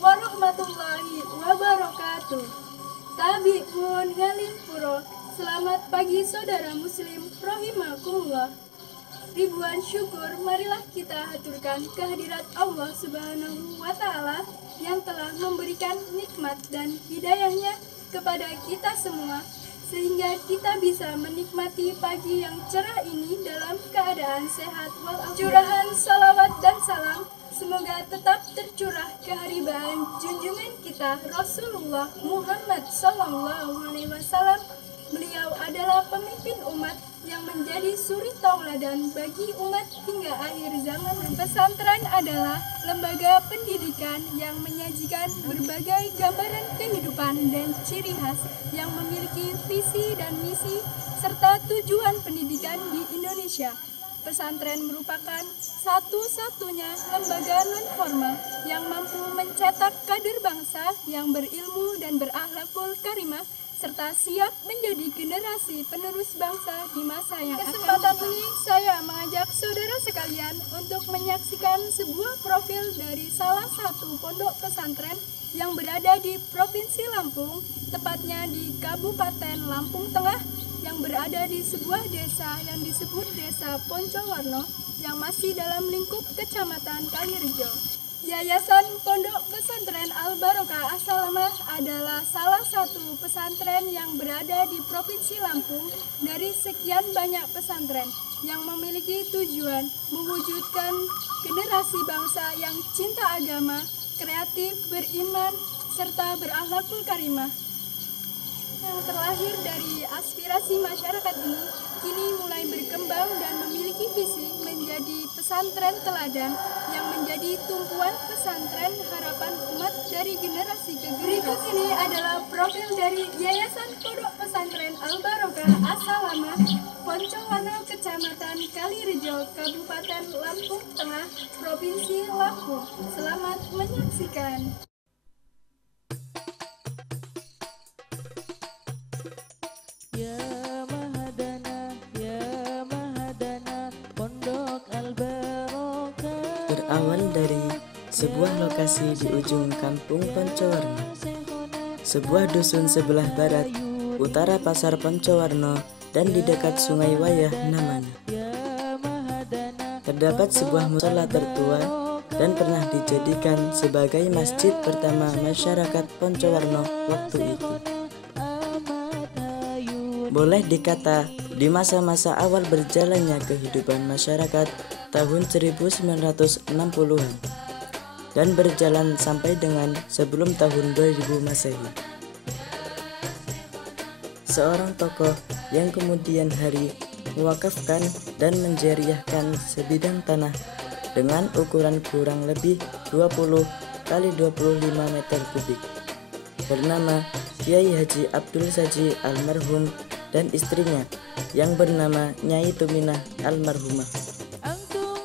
warahmatullahi wabarakatuh. Tabi'un ngalim puro. Selamat pagi saudara muslim rahimakumullah. Ribuan syukur marilah kita haturkan kehadirat Allah Subhanahu wa Ta'ala yang telah memberikan nikmat dan hidayahnya kepada kita semua, sehingga kita bisa menikmati pagi yang cerah ini dalam keadaan sehat walafiat. Curahan salawat dan salam semoga tetap tercurah keharibaan junjungan kita Rasulullah Muhammad SAW. Beliau adalah pemimpin umat yang menjadi suri tauladan bagi umat hingga akhir zaman. Pesantren adalah lembaga pendidikan yang menyajikan berbagai gambaran kehidupan dan ciri khas yang memiliki visi dan misi serta tujuan pendidikan di Indonesia. Pesantren merupakan satu-satunya lembaga non-formal yang mampu mencetak kader bangsa yang berilmu dan berakhlakul karimah serta siap menjadi generasi penerus bangsa di masa yang akan datang. Kesempatan ini saya mengajak saudara sekalian untuk menyaksikan sebuah profil dari salah satu pondok pesantren yang berada di Provinsi Lampung, tepatnya di Kabupaten Lampung Tengah, yang berada di sebuah desa yang disebut Desa Poncowarno yang masih dalam lingkup Kecamatan Kalirejo. Yayasan Pondok Pesantren Al-Barokah As-Salamah adalah salah satu pesantren yang berada di Provinsi Lampung dari sekian banyak pesantren yang memiliki tujuan mewujudkan generasi bangsa yang cinta agama, kreatif, beriman, serta berakhlakul karimah. Yang terlahir dari aspirasi masyarakat ini kini mulai berkembang dan memiliki visi menjadi pesantren teladan yang menjadi tumpuan pesantren harapan umat dari generasi ke generasi. Berikut ini adalah profil dari Yayasan Pondok Pesantren Al-Barokah As-Salamah, Poncowarno, Kecamatan Kalirejo, Kabupaten Lampung Tengah, Provinsi Lampung. Selamat menyaksikan. Berawal dari sebuah lokasi di ujung kampung Poncowarno, sebuah dusun sebelah barat, utara pasar Poncowarno, dan di dekat sungai Wayah namanya. Terdapat sebuah musola tertua dan pernah dijadikan sebagai masjid pertama masyarakat Poncowarno waktu itu. Boleh dikata di masa-masa awal berjalannya kehidupan masyarakat tahun 1960-an dan berjalan sampai dengan sebelum tahun 2000 Masehi. Seorang tokoh yang kemudian hari mewakafkan dan menjariahkan sebidang tanah dengan ukuran kurang lebih 20 kali 25 meter kubik bernama Kiai Haji Abdul Saji almarhum dan istrinya yang bernama Nyai Tuminah almarhumah.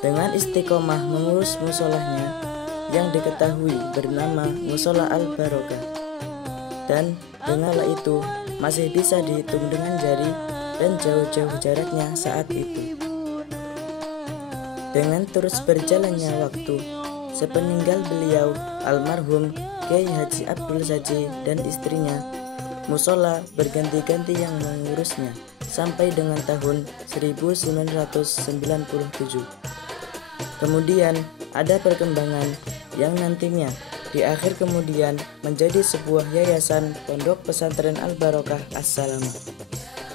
Dengan istiqomah mengurus musolahnya yang diketahui bernama Musola Al-Barokah, dan dengan hal itu masih bisa dihitung dengan jari dan jauh-jauh jaraknya saat itu. Dengan terus berjalannya waktu, sepeninggal beliau almarhum Kiai Haji Abdul Saji dan istrinya, musola berganti-ganti yang mengurusnya sampai dengan tahun 1997. Kemudian ada perkembangan yang nantinya di akhir kemudian menjadi sebuah yayasan Pondok Pesantren Al-Barokah As-Salamah.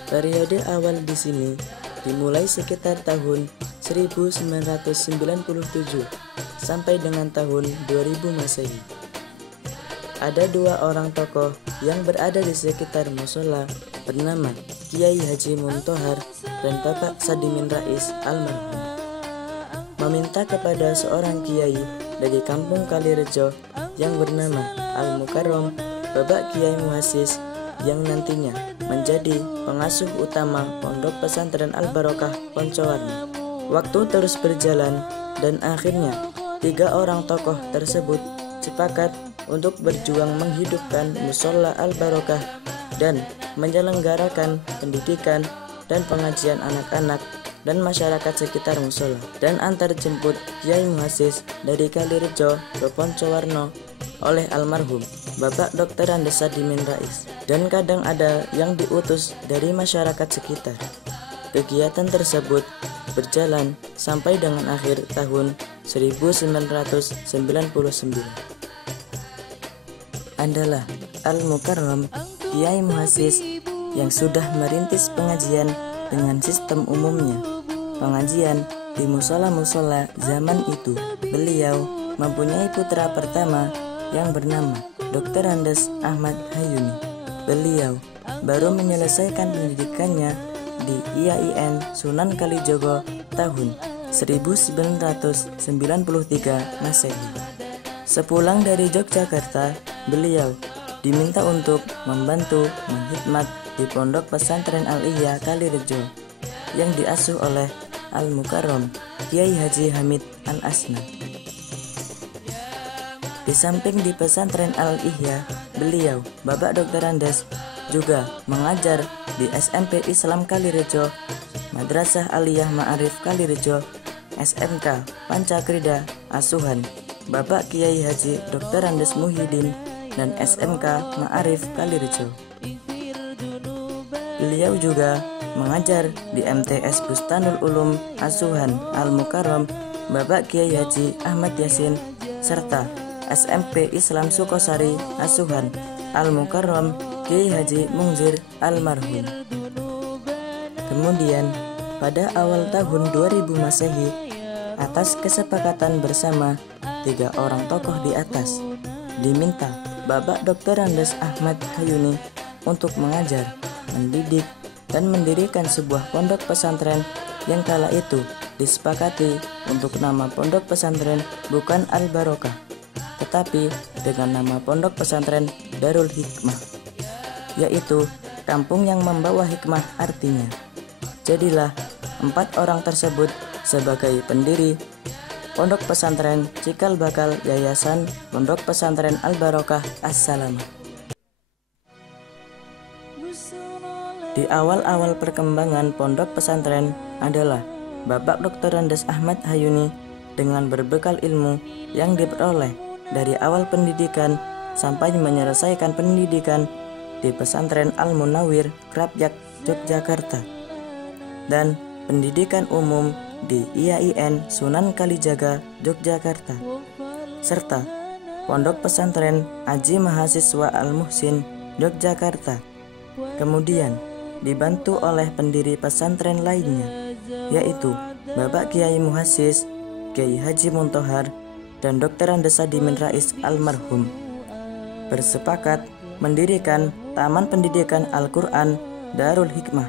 Periode awal di sini dimulai sekitar tahun 1997 sampai dengan tahun 2000 Masehi. Ada dua orang tokoh yang berada di sekitar musola bernama Kiai Haji Muntohar dan Bapak Sadimin Rais almarhum, meminta kepada seorang kiai dari kampung Kalirejo yang bernama Al-Mukarrom, Bapak Kiai Muhasis, yang nantinya menjadi pengasuh utama Pondok Pesantren Al-Barokah Poncowarno. Waktu terus berjalan dan akhirnya tiga orang tokoh tersebut sepakat untuk berjuang menghidupkan Musola Al-Barokah dan menyelenggarakan pendidikan dan pengajian anak-anak dan masyarakat sekitar musola, dan antar jemput Kiai Muhasis dari Kalirejo ke Poncowarno oleh almarhum Bapak Dr. Andes Sadimin Rais, dan kadang ada yang diutus dari masyarakat sekitar. Kegiatan tersebut berjalan sampai dengan akhir tahun 1999. Adalah Al-Mukarram Kiai Muhasis yang sudah merintis pengajian dengan sistem umumnya. Pengajian di musola-musola zaman itu. Beliau mempunyai putra pertama yang bernama Dr. Andes Ahmad Hayuni. Beliau baru menyelesaikan pendidikannya di IAIN Sunan Kalijogo tahun 1993 Masehi. Sepulang dari Yogyakarta, beliau diminta untuk membantu menghikmat di Pondok Pesantren Al-Ihya Kalirejo yang diasuh oleh Al-Mukarram Kiai Haji Hamid Al-Asna. Di samping di Pesantren Al-Ihya, beliau, Bapak Dr. Andes, juga mengajar di SMP Islam Kalirejo, Madrasah Aliyah Ma'arif Kalirejo, SMK Pancakrida Asuhan Bapak Kiai Haji Dr. Andes Muhyiddin, dan SMK Ma'arif Kalirejo. Beliau juga mengajar di MTS Bustanul Ulum Asuhan Al-Mukarram Bapak Kiai Haji Ahmad Yasin, serta SMP Islam Sukosari Asuhan Al-Mukarram Kiai Haji Mungzir Almarhum. Kemudian pada awal tahun 2000 Masehi, atas kesepakatan bersama 3 orang tokoh di atas, diminta Bapak Dr. Andes Ahmad Hayuni untuk mengajar, mendidik, dan mendirikan sebuah pondok pesantren yang kala itu disepakati untuk nama pondok pesantren bukan Al-Barokah, tetapi dengan nama pondok pesantren Darul Hikmah, yaitu kampung yang membawa hikmah artinya. Jadilah 4 orang tersebut sebagai pendiri Pondok Pesantren Cikal Bakal Yayasan Pondok Pesantren Al-Barokah As-Salamah. Di awal-awal perkembangan pondok pesantren adalah Bapak Dr. Andes Ahmad Hayuni dengan berbekal ilmu yang diperoleh dari awal pendidikan sampai menyelesaikan pendidikan di Pesantren Al-Munawwir Krapyak Yogyakarta dan pendidikan umum di IAIN Sunan Kalijaga Yogyakarta, serta Pondok Pesantren Aji Mahasiswa Al-Muhsin Yogyakarta. Kemudian dibantu oleh pendiri pesantren lainnya, yaitu Bapak Kiai Muhasis, Kiai Haji Muntohar, dan Dr. Andes Sadimin Rais Almarhum, bersepakat mendirikan Taman Pendidikan Al-Quran Darul Hikmah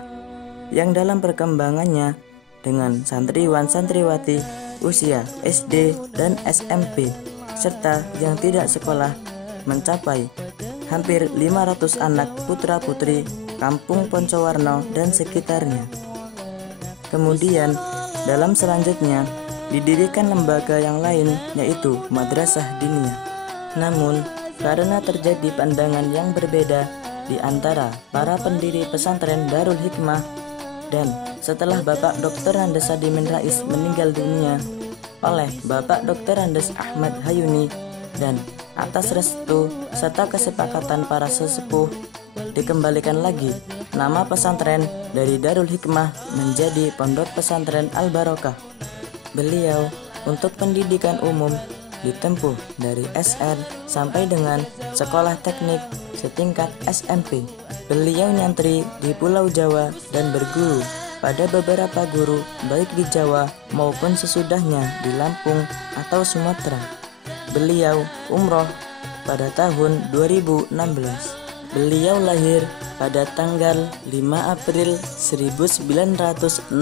yang dalam perkembangannya dengan santriwan-santriwati usia SD dan SMP serta yang tidak sekolah mencapai hampir 500 anak putra-putri Kampung Poncowarno dan sekitarnya. Kemudian dalam selanjutnya didirikan lembaga yang lain, yaitu Madrasah Diniyah. Namun karena terjadi pandangan yang berbeda di antara para pendiri pesantren Darul Hikmah, dan setelah Bapak Dr. Andes Sadimin Rais meninggal dunia oleh Bapak Dr. Andes Ahmad Hayuni, dan atas restu serta kesepakatan para sesepuh, dikembalikan lagi nama pesantren dari Darul Hikmah menjadi Pondok Pesantren Al-Barokah. Beliau untuk pendidikan umum ditempuh dari SR sampai dengan sekolah teknik setingkat SMP. Beliau nyantri di Pulau Jawa dan berguru pada beberapa guru baik di Jawa maupun sesudahnya di Lampung atau Sumatera. Beliau umroh pada tahun 2016. Beliau lahir pada tanggal 5 April 1968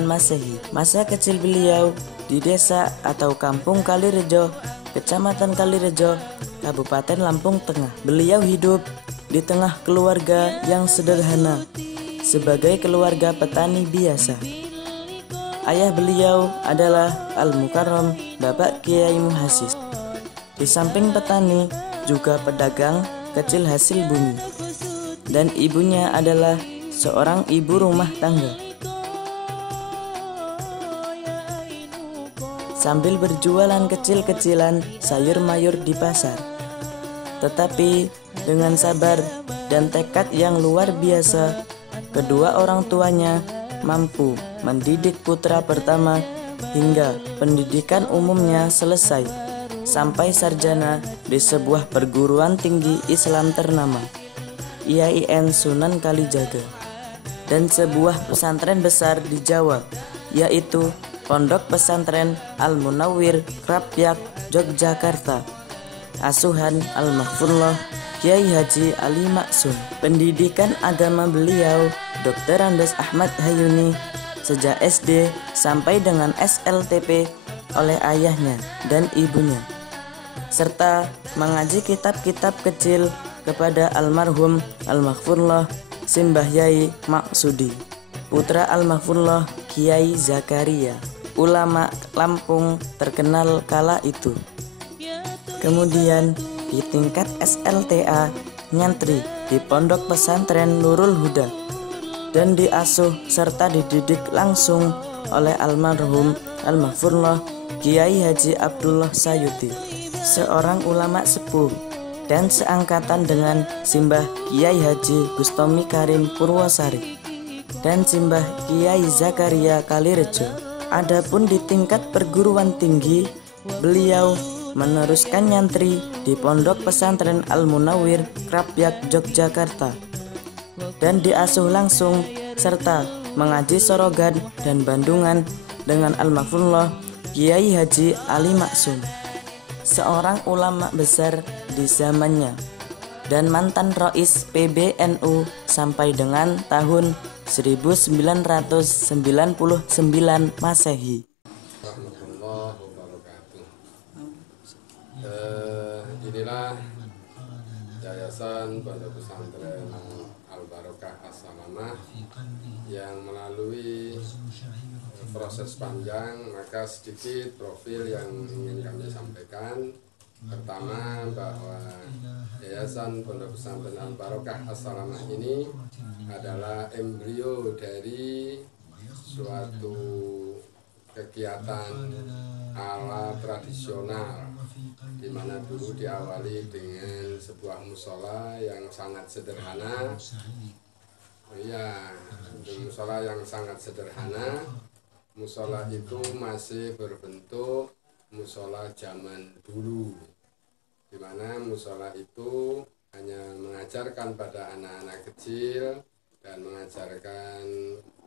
Masehi. Masa kecil beliau di desa atau Kampung Kalirejo, Kecamatan Kalirejo, Kabupaten Lampung Tengah. Beliau hidup di tengah keluarga yang sederhana sebagai keluarga petani biasa. Ayah beliau adalah Al-Mukarram Bapak Kiai Muhasis. Di samping petani, juga pedagang kecil hasil bumi, dan ibunya adalah seorang ibu rumah tangga. sambil berjualan kecil-kecilan sayur mayur di pasar. Tetapi dengan sabar dan tekad yang luar biasa, kedua orang tuanya mampu mendidik putra pertama hingga pendidikan umumnya selesai sampai sarjana di sebuah perguruan tinggi Islam ternama, IAIN Sunan Kalijaga, dan sebuah pesantren besar di Jawa, yaitu Pondok Pesantren Al-Munawwir Krapyak, Yogyakarta, asuhan Al-Mahfurullah Kiai Haji Ali Maksum. Pendidikan agama beliau Dr. Andes Ahmad Hayuni sejak SD sampai dengan SLTP oleh ayahnya dan ibunya, serta mengaji kitab-kitab kecil kepada almarhum Al-Mahfurullah Simbah Yai Maksudi, putra Al-Mahfurullah Kiai Zakaria, ulama Lampung terkenal kala itu. Kemudian di tingkat SLTA nyantri di Pondok Pesantren Nurul Huda dan diasuh serta dididik langsung oleh almarhum Al-Mahfurullah Kiai Haji Abdullah Sayuti, seorang ulama sepuh dan seangkatan dengan Simbah Kiai Haji Bustomi Karim Purwosari dan Simbah Kiai Zakaria Kalirejo. Adapun di tingkat perguruan tinggi, beliau meneruskan nyantri di Pondok Pesantren Al-Munawwir Krapyak, Yogyakarta, dan diasuh langsung serta mengaji Sorogan dan Bandungan dengan Al-Mahfurullah Kiai Haji Ali Maksum, seorang ulama besar di zamannya dan mantan Rois PBNU sampai dengan tahun 1999 Masehi. Inilah Yayasan Pondok Pesantren Al-Barokah As-Salamah yang melalui proses panjang, maka sedikit profil yang ingin kami sampaikan. Pertama, bahwa Yayasan Pondok Pesantren Al-Barokah As-Salamah ini adalah embrio dari suatu kegiatan ala tradisional, di mana dulu diawali dengan sebuah musola yang sangat sederhana. Musola yang sangat sederhana. Musola itu masih berbentuk musola zaman dulu, di mana musola itu hanya mengajarkan pada anak-anak kecil dan mengajarkan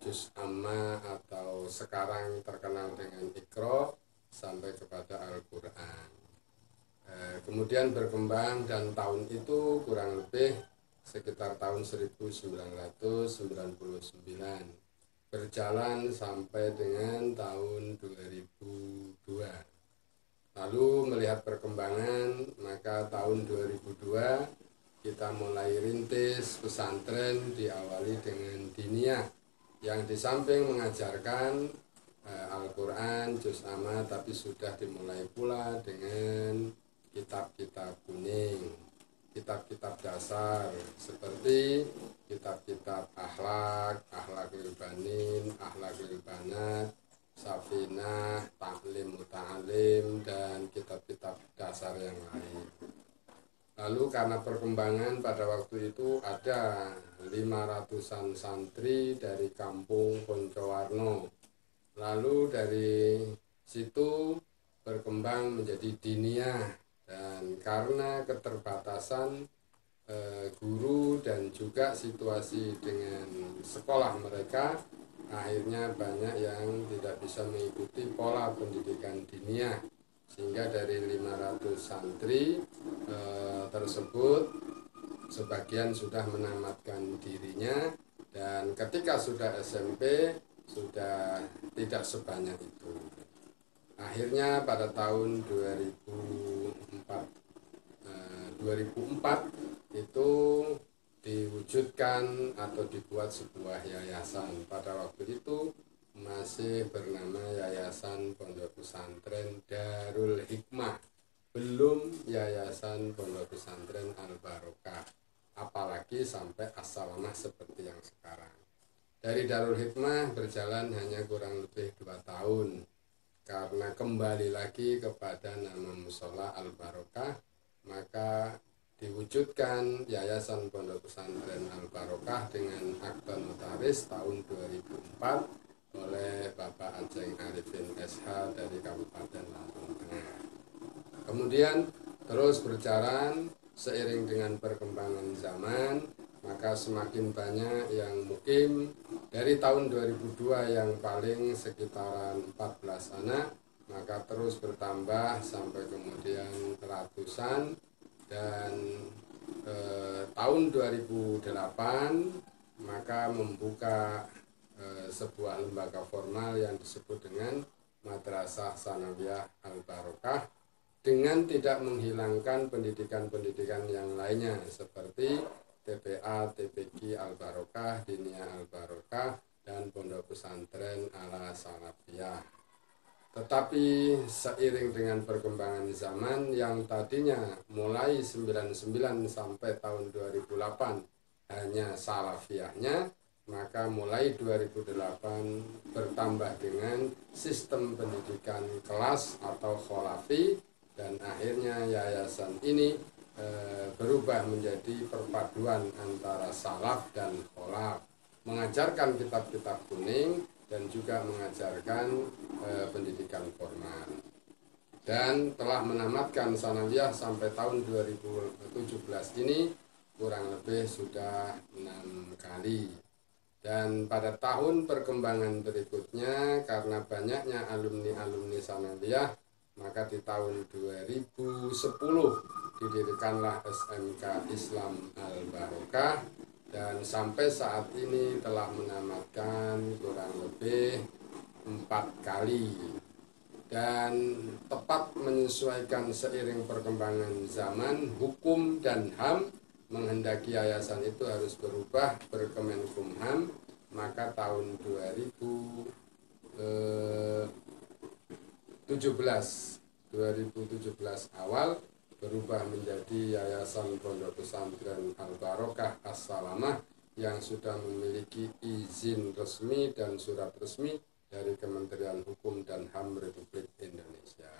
juz amma atau sekarang terkenal dengan Iqra sampai kepada Al-Quran. Kemudian berkembang dan tahun itu kurang lebih sekitar tahun 1999, berjalan sampai dengan tahun 2002. Lalu melihat perkembangan, maka tahun 2002 kita mulai rintis pesantren, diawali dengan diniyah yang di samping mengajarkan Al-Quran, juz amma, tapi sudah dimulai pula dengan kitab-kitab kuning, kitab-kitab dasar seperti kitab-kitab akhlak, akhlakul banin, akhlakul banat, safinah, taklim muta'alim, dan kitab-kitab dasar yang lain. Lalu karena perkembangan pada waktu itu ada 500-an santri dari kampung Poncowarno. Lalu dari situ berkembang menjadi diniyah, dan karena keterbatasan guru dan juga situasi dengan sekolah mereka, akhirnya banyak yang tidak bisa mengikuti pola pendidikan diniyah, sehingga dari 500 santri tersebut sebagian sudah menamatkan dirinya, dan ketika sudah SMP sudah tidak sebanyak itu. Akhirnya pada tahun 2004 itu diwujudkan atau dibuat sebuah yayasan. Pada waktu itu masih bernama Yayasan Pondok Pesantren Darul Hikmah, belum Yayasan Pondok Pesantren Al-Barokah, apalagi sampai As-Salamah seperti yang sekarang. Dari Darul Hikmah berjalan hanya kurang lebih 2 tahun. karena kembali lagi kepada nama Musola Al Barokah, maka diwujudkan Yayasan Pondok Pesantren Al Barokah dengan akte notaris tahun 2004 oleh Bapak Aceng Arifin SH dari Kabupaten Lampung Tengah. Kemudian terus berjalan seiring dengan perkembangan zaman, maka semakin banyak yang mukim. Dari tahun 2002 yang paling sekitaran 14 anak, maka terus bertambah sampai kemudian ratusan, dan tahun 2008 maka membuka sebuah lembaga formal yang disebut dengan Madrasah Tsanawiyah Al Barokah, dengan tidak menghilangkan pendidikan-pendidikan yang lainnya seperti TPA, TPQ Al Barokah, Diniyah Al Barokah, dan Pondok Pesantren Ala Salafiyah. Tetapi seiring dengan perkembangan zaman yang tadinya mulai 99 sampai tahun 2008 hanya Salafiyahnya, maka mulai 2008 bertambah dengan sistem pendidikan kelas atau kholafi, dan akhirnya yayasan ini berubah menjadi perpaduan antara salaf dan kholaf, mengajarkan kitab-kitab kuning dan juga mengajarkan pendidikan formal, dan telah menamatkan sanawiyah sampai tahun 2017 ini kurang lebih sudah 6 kali. Dan pada tahun perkembangan berikutnya, karena banyaknya alumni-alumni sanawiyah, maka di tahun 2010 didirikanlah SMK Islam Al Barokah, dan sampai saat ini telah menamatkan kurang lebih 4 kali. Dan tepat menyesuaikan seiring perkembangan zaman, hukum dan HAM menghendaki yayasan itu harus berubah berkemenkumham, maka tahun 2017 awal berubah menjadi Yayasan Pondok Pesantren Al Barokah As-Salamah yang sudah memiliki izin resmi dan surat resmi dari Kementerian Hukum dan HAM Republik Indonesia.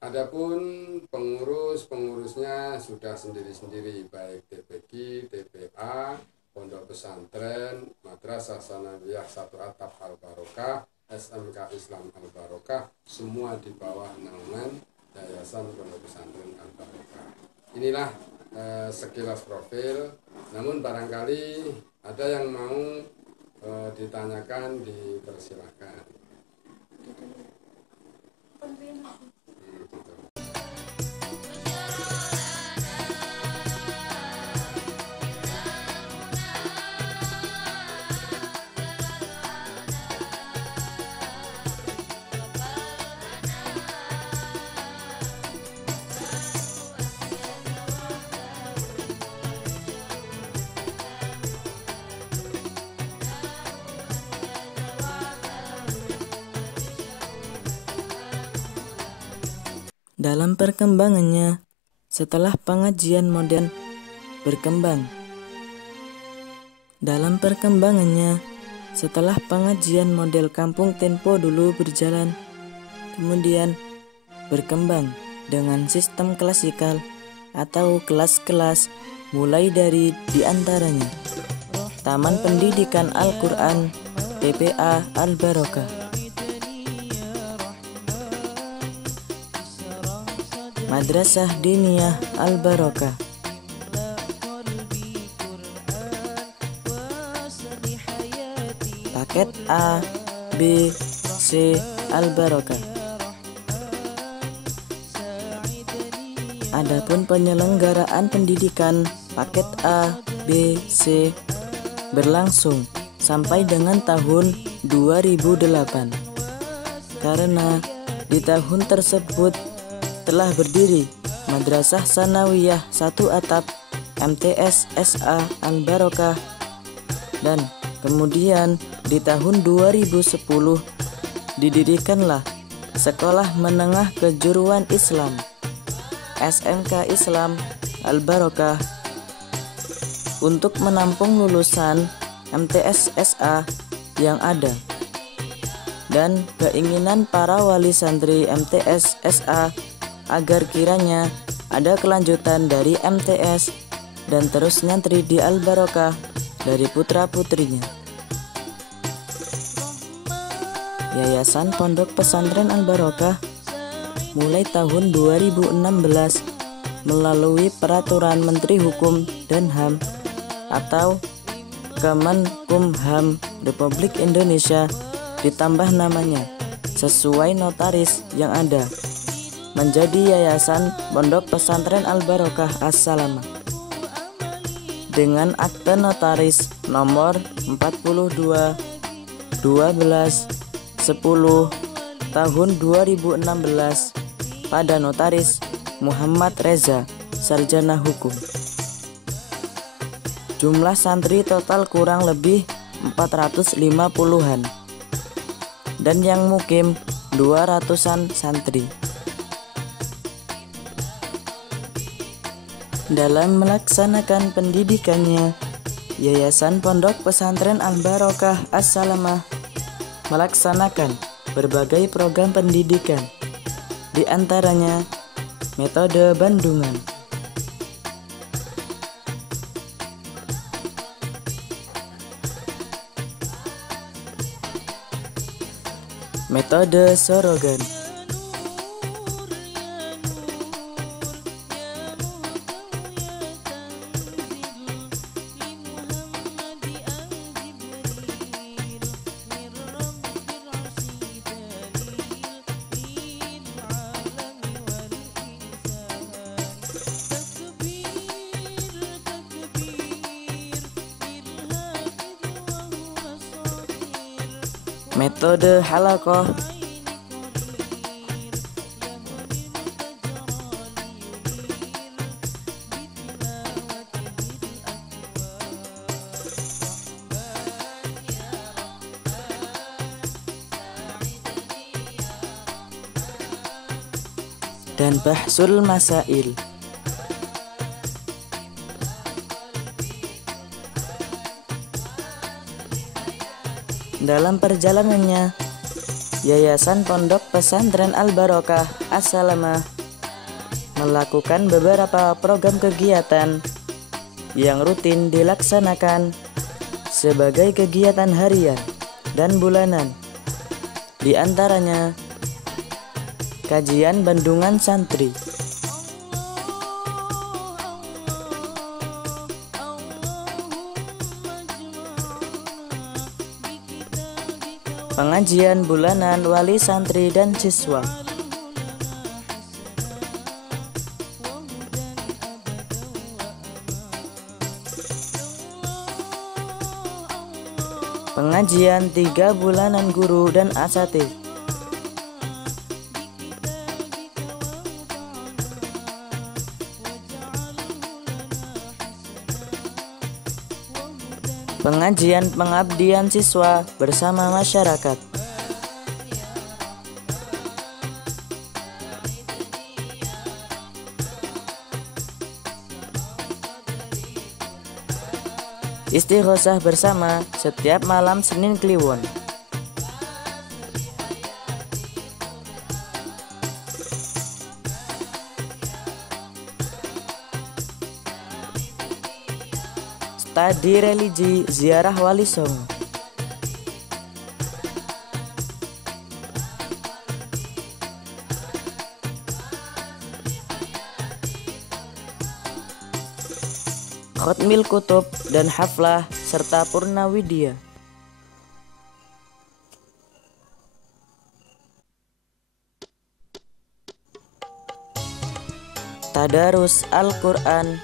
Adapun pengurusnya sudah sendiri-sendiri, baik TPQ, TPA, Pondok Pesantren, Madrasah Tsanawiyah Satu Atap Al Barokah, SMK Islam Al Barokah, semua di bawah naungan Yayasan Pondok Pesantren Al Barokah. Inilah sekilas profil. Namun barangkali ada yang mau ditanyakan, dipersilakan. Dalam perkembangannya, setelah pengajian modern berkembang. Dalam perkembangannya, setelah pengajian model kampung tempo dulu berjalan, kemudian berkembang dengan sistem klasikal atau kelas-kelas, mulai dari diantaranya Taman Pendidikan Al-Quran TPA Al Barokah, Madrasah Diniyah Al Barokah, paket A, B, C Al Barokah. Adapun penyelenggaraan pendidikan paket A, B, C berlangsung sampai dengan tahun 2008. Karena di tahun tersebut telah berdiri Madrasah Tsanawiyah Satu Atap MTS SA Al Barokah, dan kemudian di tahun 2010 didirikanlah Sekolah Menengah Kejuruan Islam SMK Islam Al Barokah untuk menampung lulusan MTS SA yang ada. dan keinginan para wali santri MTS SA agar kiranya ada kelanjutan dari MTS dan terus nyantri di Al-Barokah dari putra-putrinya. Yayasan Pondok Pesantren Al-Barokah mulai tahun 2016 melalui Peraturan Menteri Hukum dan HAM atau Kemenkumham Republik Indonesia ditambah namanya sesuai notaris yang ada menjadi Yayasan Pondok Pesantren Al-Barokah As-Salamah dengan akte notaris nomor 42/12/10 tahun 2016 pada notaris Muhammad Reza, sarjana hukum. Jumlah santri total kurang lebih 450-an dan yang mukim 200-an santri. Dalam melaksanakan pendidikannya, Yayasan Pondok Pesantren Al-Barokah As-Salamah melaksanakan berbagai program pendidikan, di antaranya metode Bandungan, metode Sorogan, metode Halaqah, dan Bahsul Masail. Dalam perjalanannya, Yayasan Pondok Pesantren Al-Barokah As-Salamah melakukan beberapa program kegiatan yang rutin dilaksanakan sebagai kegiatan harian dan bulanan. Di antaranya, kajian Bandungan Santri, pengajian bulanan wali santri dan siswa, pengajian 3 bulanan guru dan asatidz, pengajian pengabdian siswa bersama masyarakat, istighosah bersama setiap malam Senin Kliwon, studi religi ziarah Wali Songo, khotmil kutub dan haflah serta purnawidya. Tadarus Al-Quran,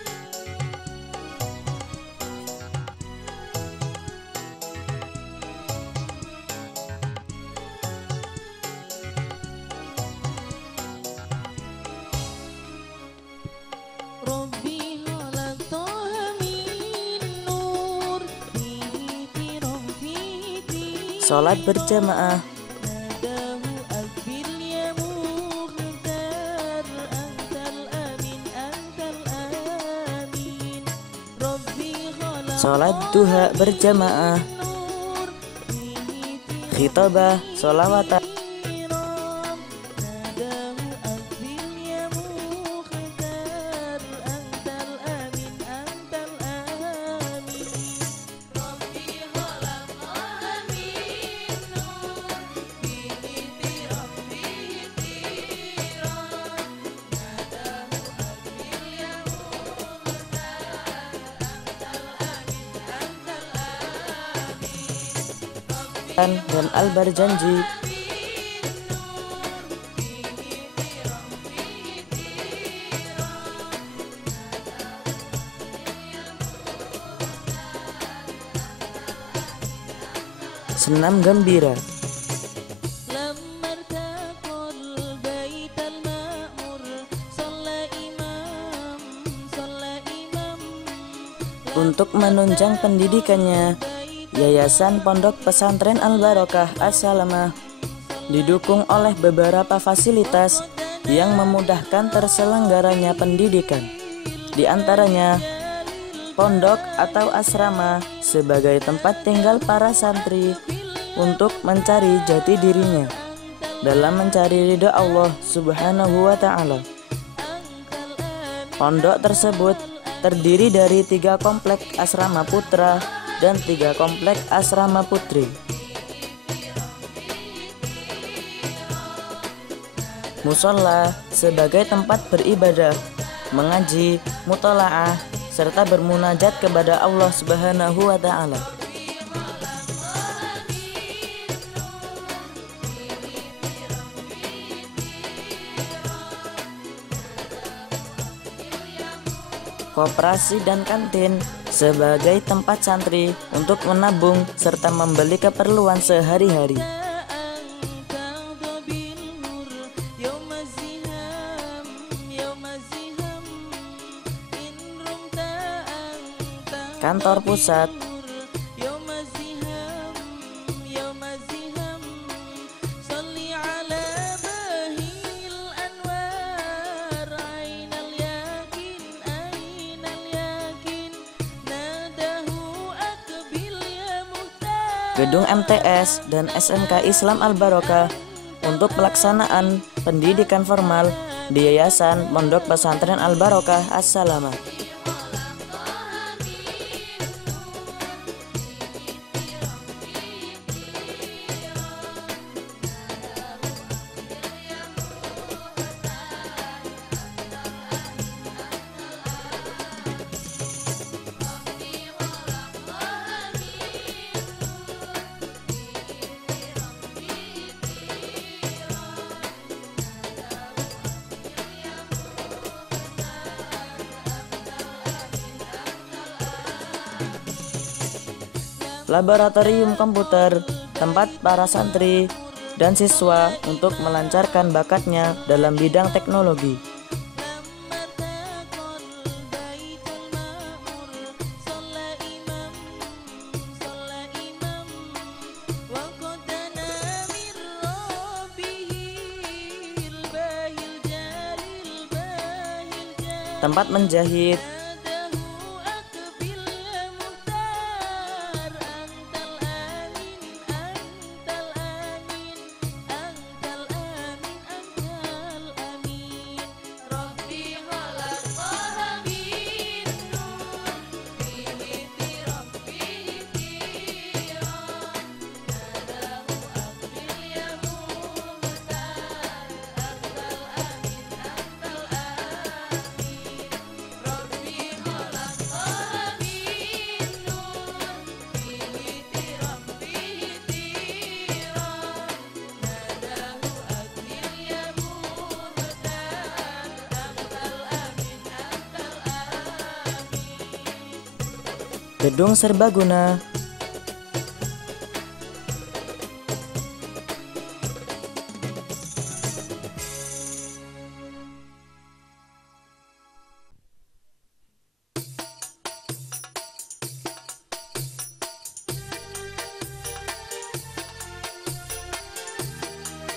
sholat berjamaah, sholat duha berjamaah, Khitabah sholawatan dan Al-Barjanji. Senam gembira. Untuk menunjang pendidikannya, Yayasan Pondok Pesantren Al-Barokah As-Salamah didukung oleh beberapa fasilitas yang memudahkan terselenggaranya pendidikan. Di antaranya, pondok atau asrama sebagai tempat tinggal para santri untuk mencari jati dirinya dalam mencari ridha Allah Subhanahu wa Ta'ala. Pondok tersebut terdiri dari 3 komplek asrama putra dan 3 komplek asrama putri. Musola sebagai tempat beribadah, mengaji, mutolaah, serta bermunajat kepada Allah Subhanahu wa Ta'ala. Koperasi dan kantin sebagai tempat santri untuk menabung serta membeli keperluan sehari-hari. Kantor pusat gedung MTS dan SMK Islam Al-Barokah untuk pelaksanaan pendidikan formal di Yayasan Pondok Pesantren Al-Barokah As-Salamah. Laboratorium komputer, tempat para santri dan siswa untuk melancarkan bakatnya dalam bidang teknologi. Tempat menjahit, gedung serbaguna,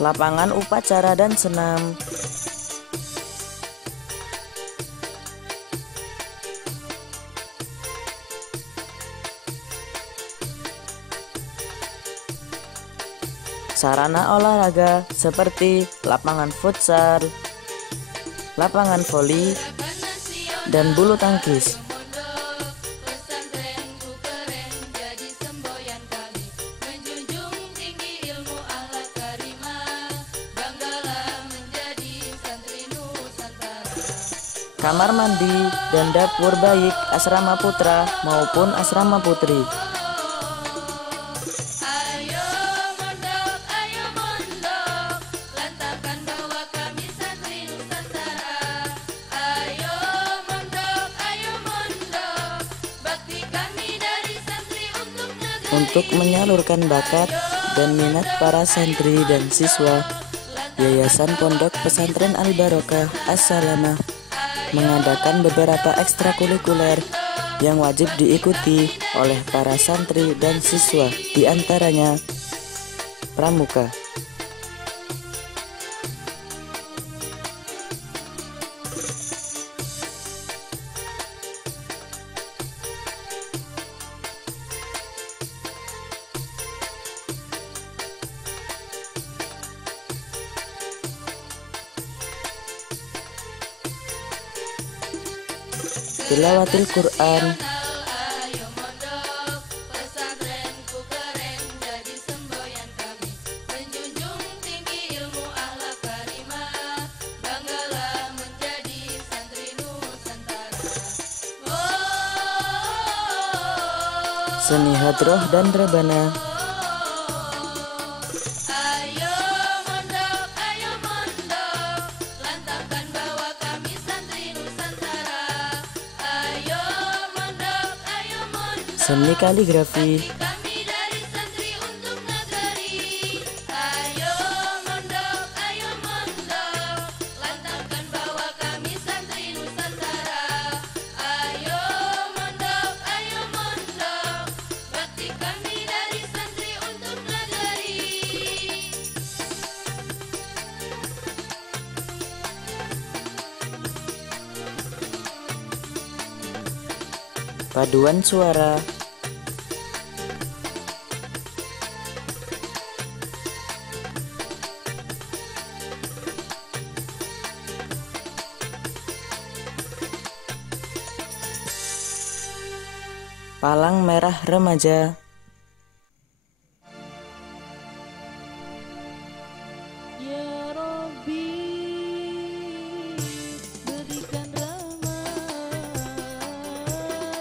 lapangan upacara dan senam, sarana olahraga seperti lapangan futsal, lapangan voli, dan bulu tangkis. Kamar mandi dan dapur baik asrama putra maupun asrama putri. Untuk menyalurkan bakat dan minat para santri dan siswa, Yayasan Pondok Pesantren Al-Barokah As-Salamah mengadakan beberapa ekstrakurikuler yang wajib diikuti oleh para santri dan siswa, di antaranya pramuka. Tilawatil Quran, seni hadroh dan rebana, seni kaligrafi, paduan suara, palang merah remaja,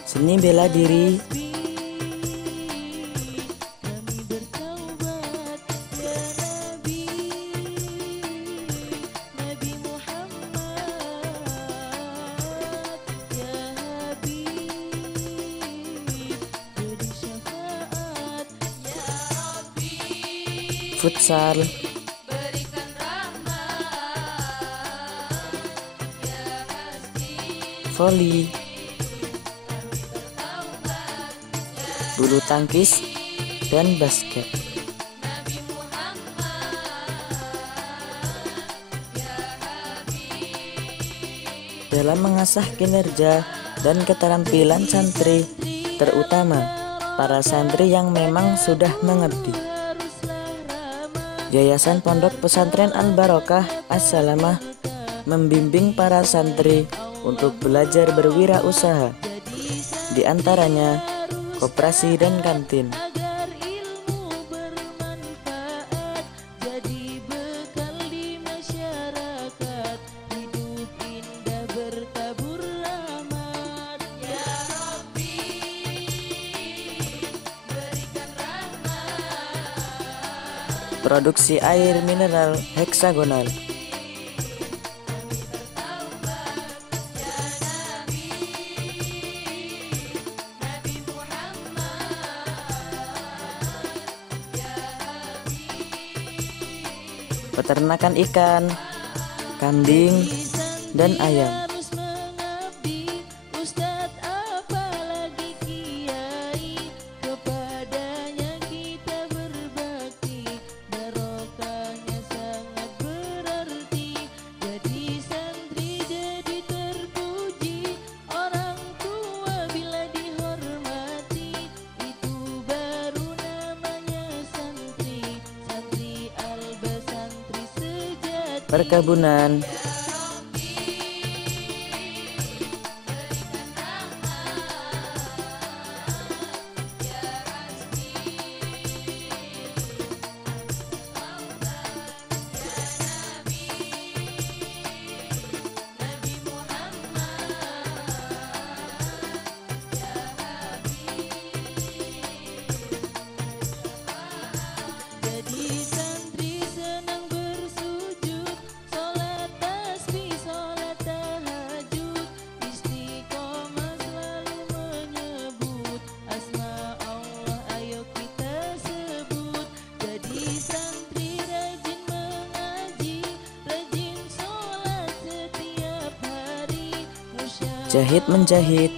seni bela diri, futsal, voli, bulu tangkis, dan basket. Dalam mengasah kinerja dan keterampilan santri, terutama para santri yang memang sudah mengabdi, Yayasan Pondok Pesantren Al-Barokah As-Salamah membimbing para santri untuk belajar berwirausaha, di antaranya koperasi dan kantin. Produksi air mineral heksagonal. Peternakan ikan, kambing, dan ayam. perkebunan, jahit menjahit,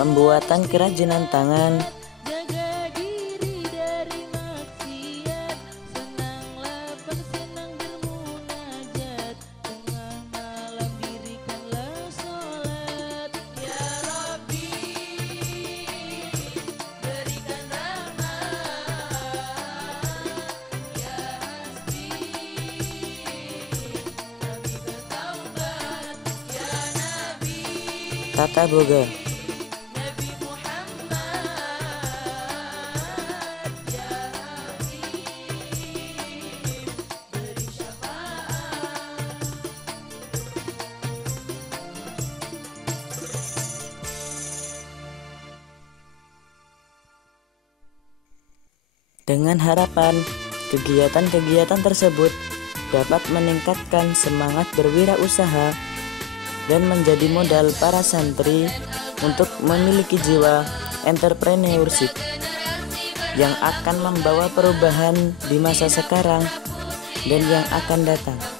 pembuatan kerajinan tangan, jaga diri dari maksiat, senanglah bersenang bermunajat, tengah malam dirikanlah sholat. Ya Rabbi, berikan rahmat, ya Hasbi, kami bertaubat, ya Nabi. tata boga, dengan harapan kegiatan-kegiatan tersebut dapat meningkatkan semangat berwirausaha dan menjadi modal para santri untuk memiliki jiwa entrepreneurship yang akan membawa perubahan di masa sekarang dan yang akan datang.